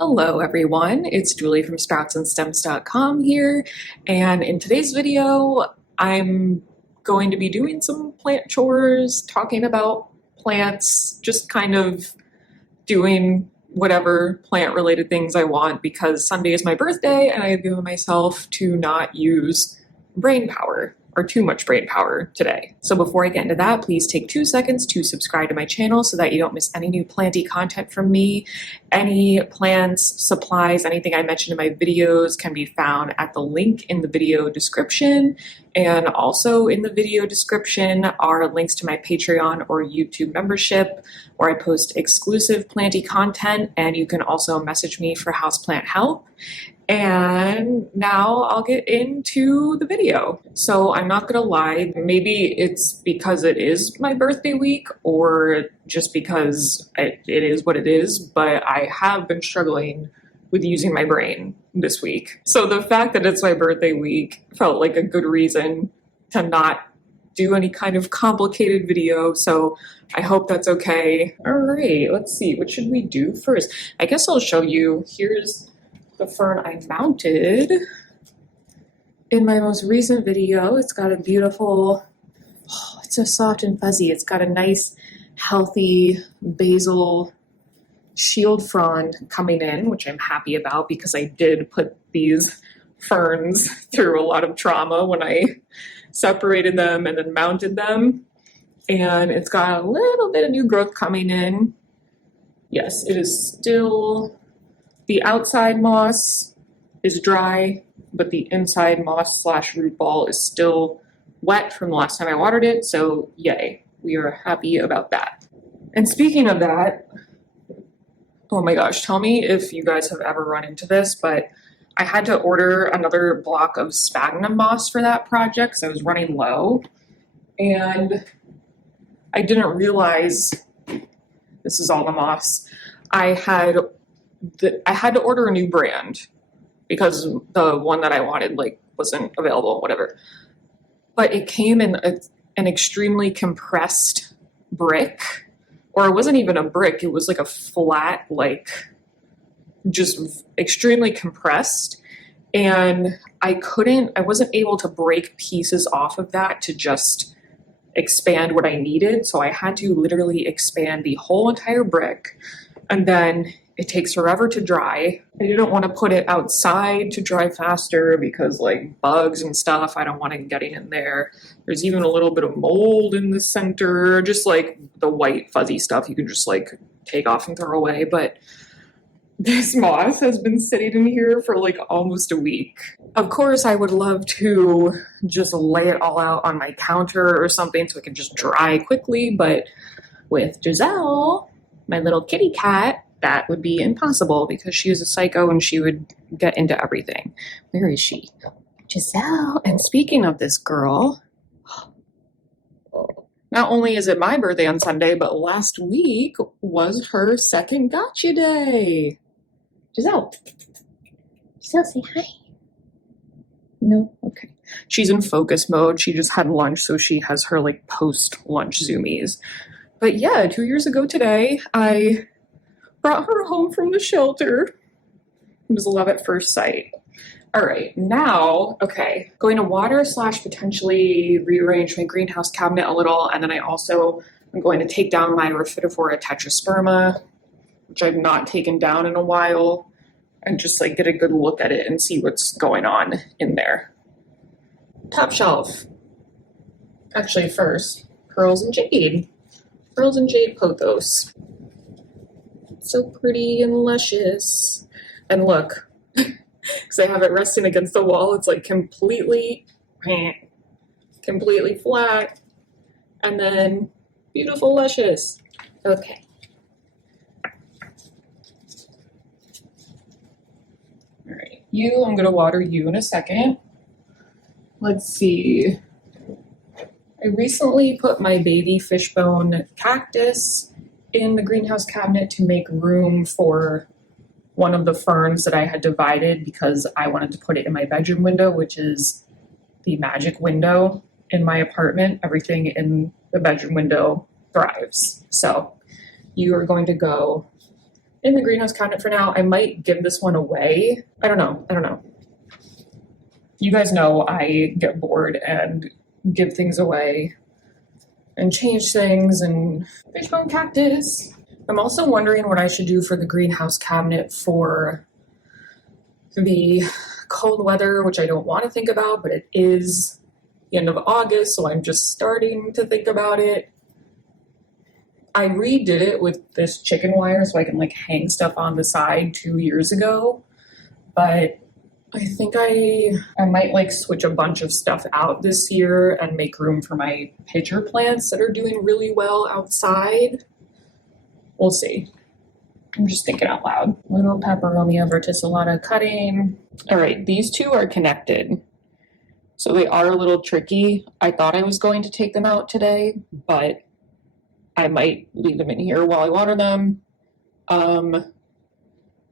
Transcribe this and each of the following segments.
Hello everyone, it's Julie from sproutsandstems.com here, and in today's video I'm going to be doing some plant chores, talking about plants, just kind of doing whatever plant related things I want because Sunday is my birthday and I have given myself to not use brain power or too much brain power today. So before I get into that, please take 2 seconds to subscribe to my channel so that you don't miss any new planty content from me. Any plants, supplies, anything I mention in my videos can be found at the link in the video description. And also in the video description are links to my Patreon or YouTube membership where I post exclusive planty content, and you can also message me for houseplant help. And now I'll get into the video. So I'm not gonna lie, maybe it's because it is my birthday week or just because it is what it is, but I have been struggling with using my brain this week. So the fact that it's my birthday week felt like a good reason to not do any kind of complicated video. So I hope that's okay. All right, let's see, what should we do first? I guess I'll show you, here's the fern I mounted in my most recent video. It's got a beautiful, oh, it's so soft and fuzzy. It's got a nice, healthy basil shield frond coming in, which I'm happy about because I did put these ferns through a lot of trauma when I separated them and then mounted them. And it's got a little bit of new growth coming in. Yes, it is still, the outside moss is dry, but the inside moss / root ball is still wet from the last time I watered it, so yay, we are happy about that. And speaking of that, oh my gosh, tell me if you guys have ever run into this, but I had to order another block of sphagnum moss for that project because I was running low, and I didn't realize this is all the moss. I had to order a new brand because the one that I wanted wasn't available, whatever. But it came in an extremely compressed brick, or it wasn't even a brick. It was like a flat, just extremely compressed. And I wasn't able to break pieces off of that to just expand what I needed. So I had to literally expand the whole entire brick, and then it takes forever to dry. I didn't want to put it outside to dry faster because bugs and stuff, I don't want it getting in there. There's even a little bit of mold in the center, just the white fuzzy stuff you can just take off and throw away. But this moss has been sitting in here for almost a week. Of course, I would love to just lay it all out on my counter or something so it can just dry quickly, but with Giselle, my little kitty cat, that would be impossible because she is a psycho and she would get into everything. Where is she? Giselle. And speaking of this girl, not only is it my birthday on Sunday, but last week was her second gotcha day. Giselle. Giselle, say hi. No? Okay. She's in focus mode. She just had lunch, so she has her post-lunch zoomies. But yeah, 2 years ago today, I brought her home from the shelter. It was love at first sight. All right, now, okay, going to water / potentially rearrange my greenhouse cabinet a little, and then I also am going to take down my Rhaphidophora tetrasperma, which I've not taken down in a while, and just get a good look at it and see what's going on in there. Top shelf. Actually, first, pearls and jade. Pearls and jade pothos. So pretty and luscious. And look, because I have it resting against the wall, it's completely flat, and then beautiful luscious. Okay. All right, I'm gonna water you in a second. Let's see. I recently put my baby fishbone cactus in the greenhouse cabinet to make room for one of the ferns that I had divided because I wanted to put it in my bedroom window, which is the magic window in my apartment. Everything in the bedroom window thrives. So you are going to go in the greenhouse cabinet for now. I might give this one away. I don't know. You guys know I get bored and give things away and change things and fishbone cactus. I'm also wondering what I should do for the greenhouse cabinet for the cold weather, which I don't want to think about, but it is the end of August, so I'm just starting to think about it. I redid it with this chicken wire so I can like hang stuff on the side 2 years ago, but I think I might like switch a bunch of stuff out this year and make room for my pitcher plants that are doing really well outside. We'll see. I'm just thinking out loud. Little peperomia verticillata cutting. All right, these two are connected. So they are a little tricky. I thought I was going to take them out today, but I might leave them in here while I water them.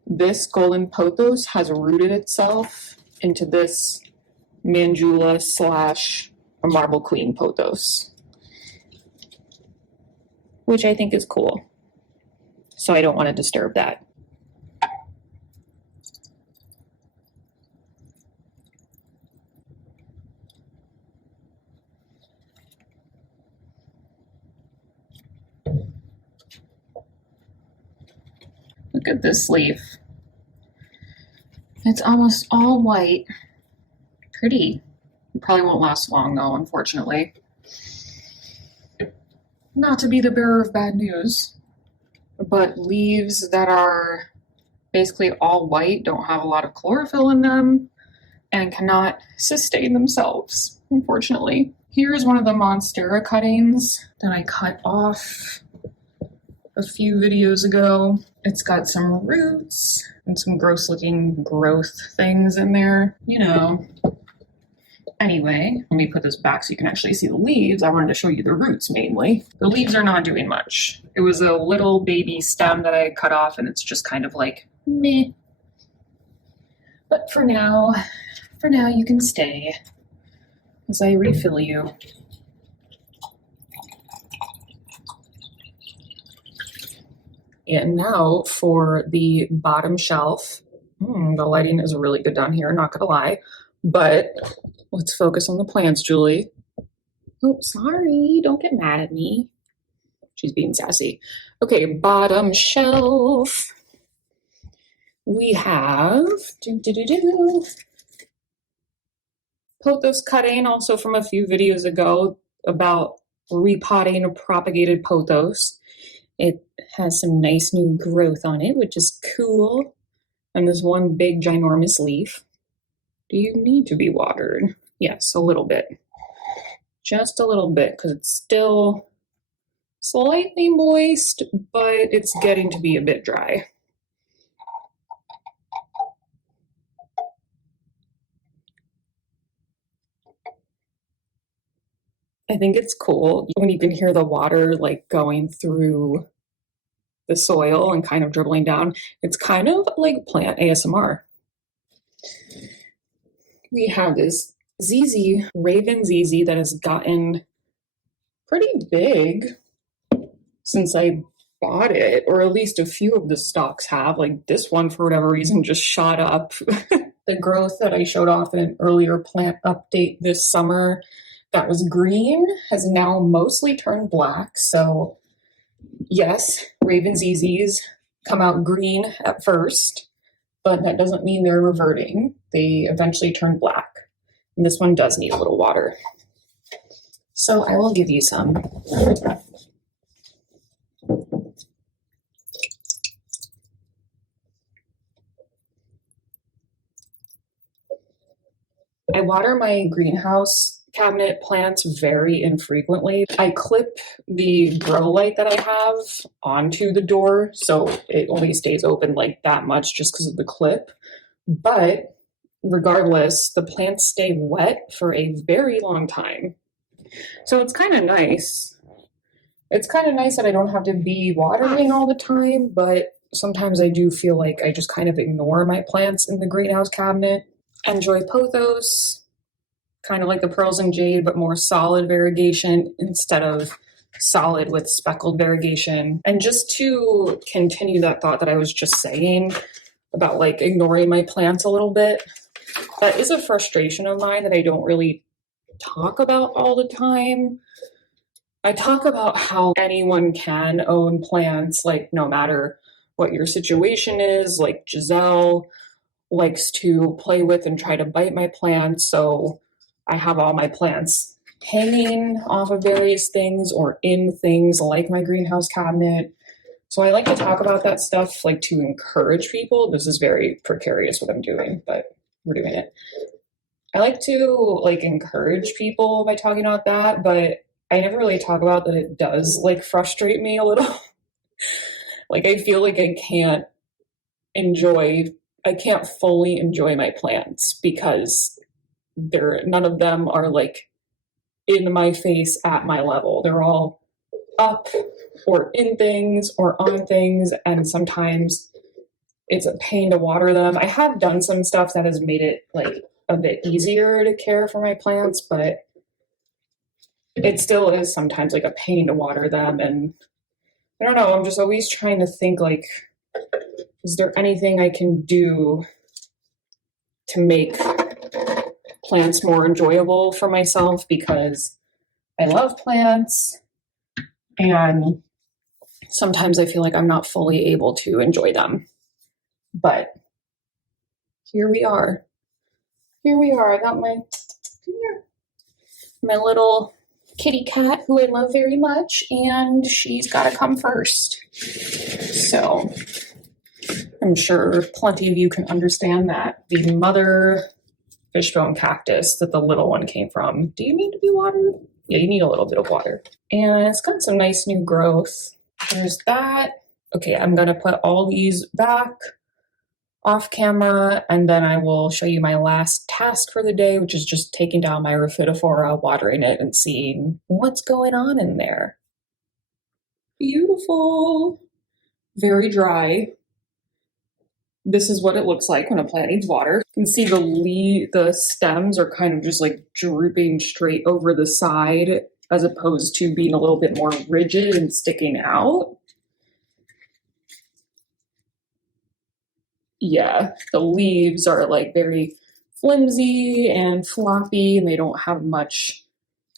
This golden pothos has rooted itself into this Manjula / a marble queen pothos, which I think is cool. So I don't want to disturb that. Look at this leaf. It's almost all white. Pretty. It probably won't last long though, unfortunately. Not to be the bearer of bad news, but leaves that are basically all white don't have a lot of chlorophyll in them and cannot sustain themselves, unfortunately. Here's one of the Monstera cuttings that I cut off a few videos ago. It's got some roots and some gross looking growth things in there, you know. Anyway, let me put this back so you can actually see the leaves. I wanted to show you the roots mainly. The leaves are not doing much. It was a little baby stem that I cut off and it's just kind of like meh. But for now you can stay as I refill you. And now for the bottom shelf. The lighting is really good down here, not gonna lie. But let's focus on the plants, Julie. Oh, sorry, don't get mad at me. She's being sassy. Okay, bottom shelf. We have pothos cutting, also from a few videos ago about repotting propagated pothos. It has some nice new growth on it, which is cool. And there's one big ginormous leaf. Do you need to be watered? Yes, a little bit. Just a little bit, because it's still slightly moist, but it's getting to be a bit dry. I think it's cool when you can hear the water like going through the soil and kind of dribbling down. It's kind of like plant ASMR. We have this ZZ, Raven ZZ, that has gotten pretty big since I bought it, or at least a few of the stalks have. Like this one, for whatever reason, just shot up. The growth that I showed off in an earlier plant update this summer that was green has now mostly turned black. So yes, Raven ZZs come out green at first, but that doesn't mean they're reverting. They eventually turn black. And this one does need a little water. So I will give you some. I water my greenhouse cabinet plants very infrequently. I clip the grow light that I have onto the door, so it only stays open like that much just because of the clip. But regardless, the plants stay wet for a very long time. So it's kind of nice. It's kind of nice that I don't have to be watering all the time, but sometimes I do feel like I just kind of ignore my plants in the greenhouse cabinet. Enjoy pothos, kind of like the pearls and jade, but more solid variegation instead of solid with speckled variegation. And just to continue that thought that I was just saying about like ignoring my plants a little bit, that is a frustration of mine that I don't really talk about all the time. I talk about how anyone can own plants, like no matter what your situation is. Like Giselle likes to play with and try to bite my plants, so I have all my plants hanging off of various things or in things like my greenhouse cabinet. So I like to talk about that stuff, like to encourage people. This is very precarious what I'm doing, but we're doing it. I like to like encourage people by talking about that, but I never really talk about that it does like frustrate me a little. Like I feel like I can't fully enjoy my plants because none of them are like in my face at my level. They're all up or in things or on things, and sometimes it's a pain to water them. I have done some stuff that has made it like a bit easier to care for my plants, but it still is sometimes like a pain to water them. And I don't know, I'm just always trying to think like, is there anything I can do to make plants more enjoyable for myself? Because I love plants and sometimes I feel like I'm not fully able to enjoy them. But here we are. I got my little kitty cat who I love very much, and she's got to come first. So I'm sure plenty of you can understand that. The mother fishbone cactus that the little one came from, do you need to be watered? Yeah, you need a little bit of water. And it's got some nice new growth. There's that. Okay, I'm going to put all these back off camera, and then I will show you my last task for the day, which is just taking down my Rhaphidophora, watering it, and seeing what's going on in there. Beautiful. Very dry. This is what it looks like when a plant needs water. You can see the stems are kind of just like drooping straight over the side as opposed to being a little bit more rigid and sticking out. Yeah, the leaves are like very flimsy and floppy, and they don't have much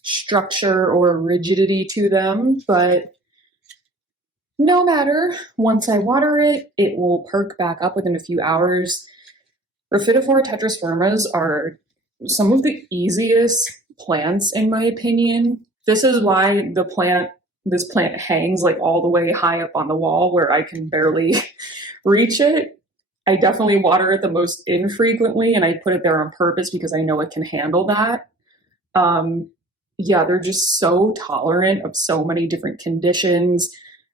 structure or rigidity to them, but no matter, once I water it, it will perk back up within a few hours. Rhaphidophora tetraspermas are some of the easiest plants in my opinion. This is why this plant hangs like all the way high up on the wall where I can barely reach it. I definitely water it the most infrequently, and I put it there on purpose because I know it can handle that. Yeah, they're just so tolerant of so many different conditions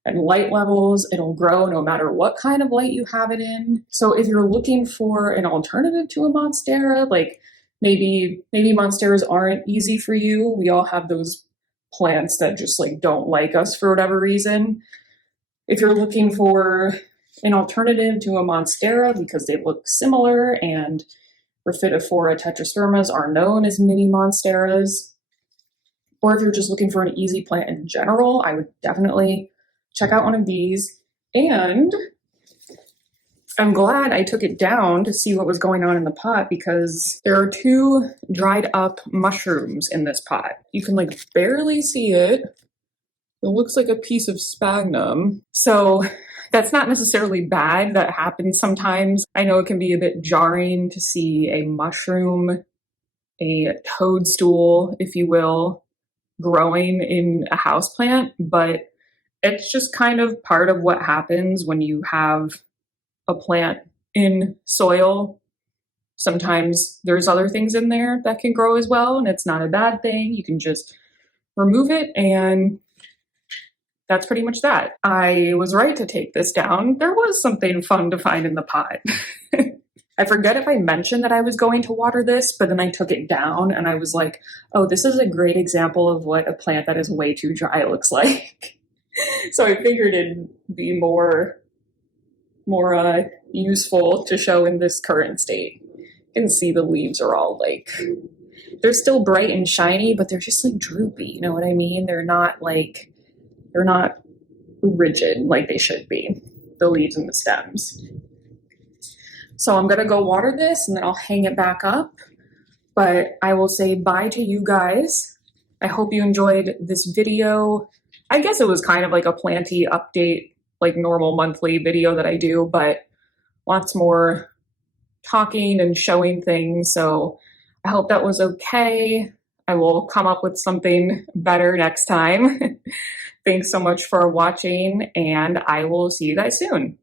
and light levels. It'll grow no matter what kind of light you have it in. So if you're looking for an alternative to a monstera, like maybe monsteras aren't easy for you. We all have those plants that just like don't like us for whatever reason. If you're looking for an alternative to a monstera because they look similar, and Rhaphidophora tetraspermas are known as mini monsteras, or if you're just looking for an easy plant in general, I would definitely check out one of these. And I'm glad I took it down to see what was going on in the pot because there are 2 dried up mushrooms in this pot. You can like barely see it. It looks like a piece of sphagnum. So that's not necessarily bad. That happens sometimes. I know it can be a bit jarring to see a mushroom, a toadstool, if you will, growing in a houseplant, but it's just kind of part of what happens when you have a plant in soil. Sometimes there's other things in there that can grow as well, and it's not a bad thing. You can just remove it, and that's pretty much that. I was right to take this down. There was something fun to find in the pot. I forget if I mentioned that I was going to water this, but then I took it down and I was like, oh, this is a great example of what a plant that is way too dry looks like. So I figured it'd be more useful to show in this current state. You can see the leaves are all like, they're still bright and shiny, but they're just like droopy, you know what I mean? They're not like They're not rigid like they should be, the leaves and the stems. So I'm gonna go water this and then I'll hang it back up. But I will say bye to you guys. I hope you enjoyed this video. I guess it was kind of like a planty update, like normal monthly video that I do, but lots more talking and showing things. So I hope that was okay. I will come up with something better next time. Thanks so much for watching, and I will see you guys soon.